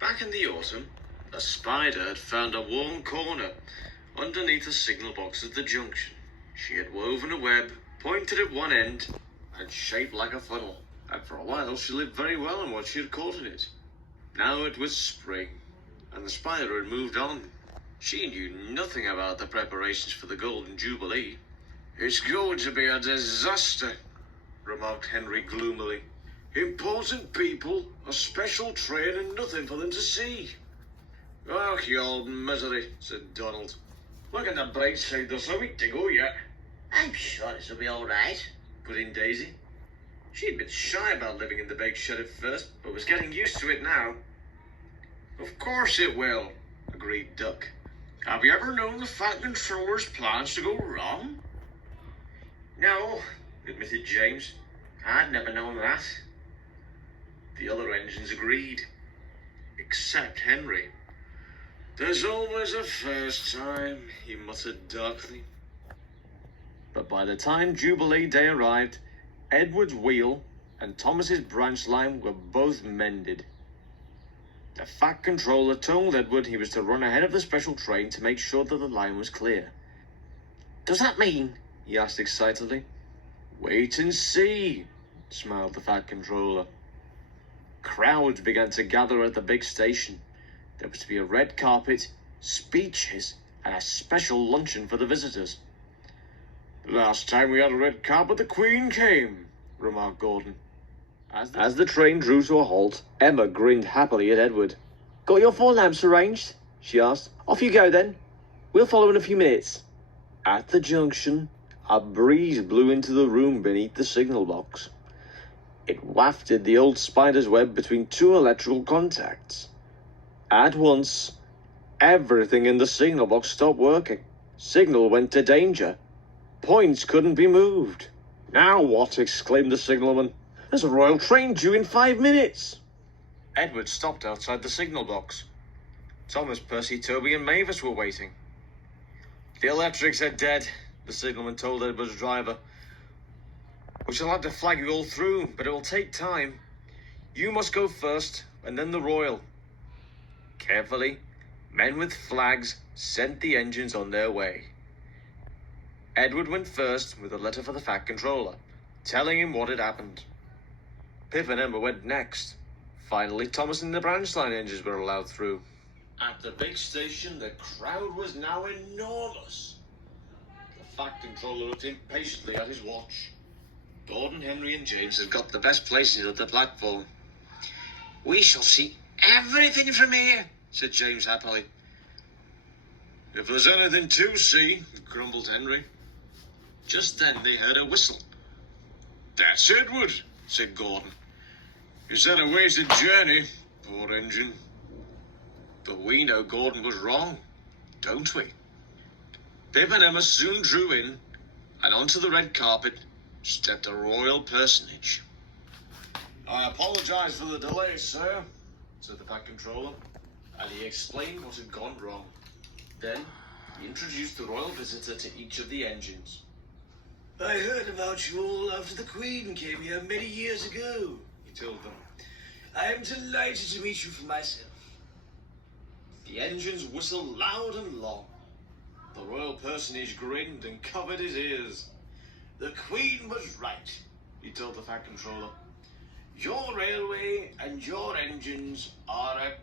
Back in the autumn, a spider had found a warm corner underneath a signal box at the junction. She had woven a web, pointed at one end, and shaped like a funnel. And for a while she lived very well on what she had caught in it. Now it was spring, and the spider had moved on. She knew nothing about the preparations for the Golden Jubilee. "It's going to be a disaster," remarked Henry gloomily. "Important people, a special train, and nothing for them to see." "Oh, you old misery," said Donald. "Look at the bright side, there's a week to go yet." "I'm sure this'll be all right," put in Daisy. She'd been shy about living in the big shed at first, but was getting used to it now. "Of course it will," agreed Duck. "Have you ever known the Fat Controller's plans to go wrong?" "No," admitted James. "I'd never known that." The other engines agreed, except Henry. "There's always a first time," he muttered darkly. But by the time Jubilee Day arrived, Edward's wheel and Thomas's branch line were both mended. The Fat Controller told Edward he was to run ahead of the special train to make sure that the line was clear. "Does that mean?" he asked excitedly. "Wait and see," smiled the Fat Controller. Crowds began to gather at the big station. There was to be a red carpet, speeches, and a special luncheon for the visitors. "Last time we had a red carpet, the Queen came," remarked Gordon. As the train drew to a halt, Emma grinned happily at Edward. "Got your 4 lamps arranged?" she asked. "Off you go then. We'll follow in a few minutes." At the junction, a breeze blew into the room beneath the signal box. It wafted the old spider's web between 2 electrical contacts. At once, everything in the signal box stopped working. Signal went to danger. Points couldn't be moved. "Now what?" exclaimed the signalman. "There's a royal train due in 5 minutes." Edward stopped outside the signal box. Thomas, Percy, Toby, and Mavis were waiting. "The electrics are dead," the signalman told Edward's driver. "We shall have to flag you all through, but it will take time. You must go first, and then the royal." Carefully, men with flags sent the engines on their way. Edward went first with a letter for the Fat Controller, telling him what had happened. Pip and Emma went next. Finally, Thomas and the branch line engines were allowed through. At the big station, the crowd was now enormous. The Fat Controller looked impatiently at his watch. Gordon, Henry, and James had got the best places at the platform. "We shall see everything from here," said James happily. "If there's anything to see," grumbled Henry. Just then they heard a whistle. "That's Edward," said Gordon. "He's had a wasted journey, poor engine." But we know Gordon was wrong, don't we? Pip and Emma soon drew in, and onto the red carpet stepped a royal personage. "I apologize for the delay, sir," said the Fat Controller, and he explained what had gone wrong. Then he introduced the royal visitor to each of the engines. "I heard about you all after the Queen came here many years ago," he told them. "I am delighted to meet you for myself." The engines whistled loud and long. The royal personage grinned and covered his ears. "The Queen was right," he told the Fat Controller. "Your railway and your engines are a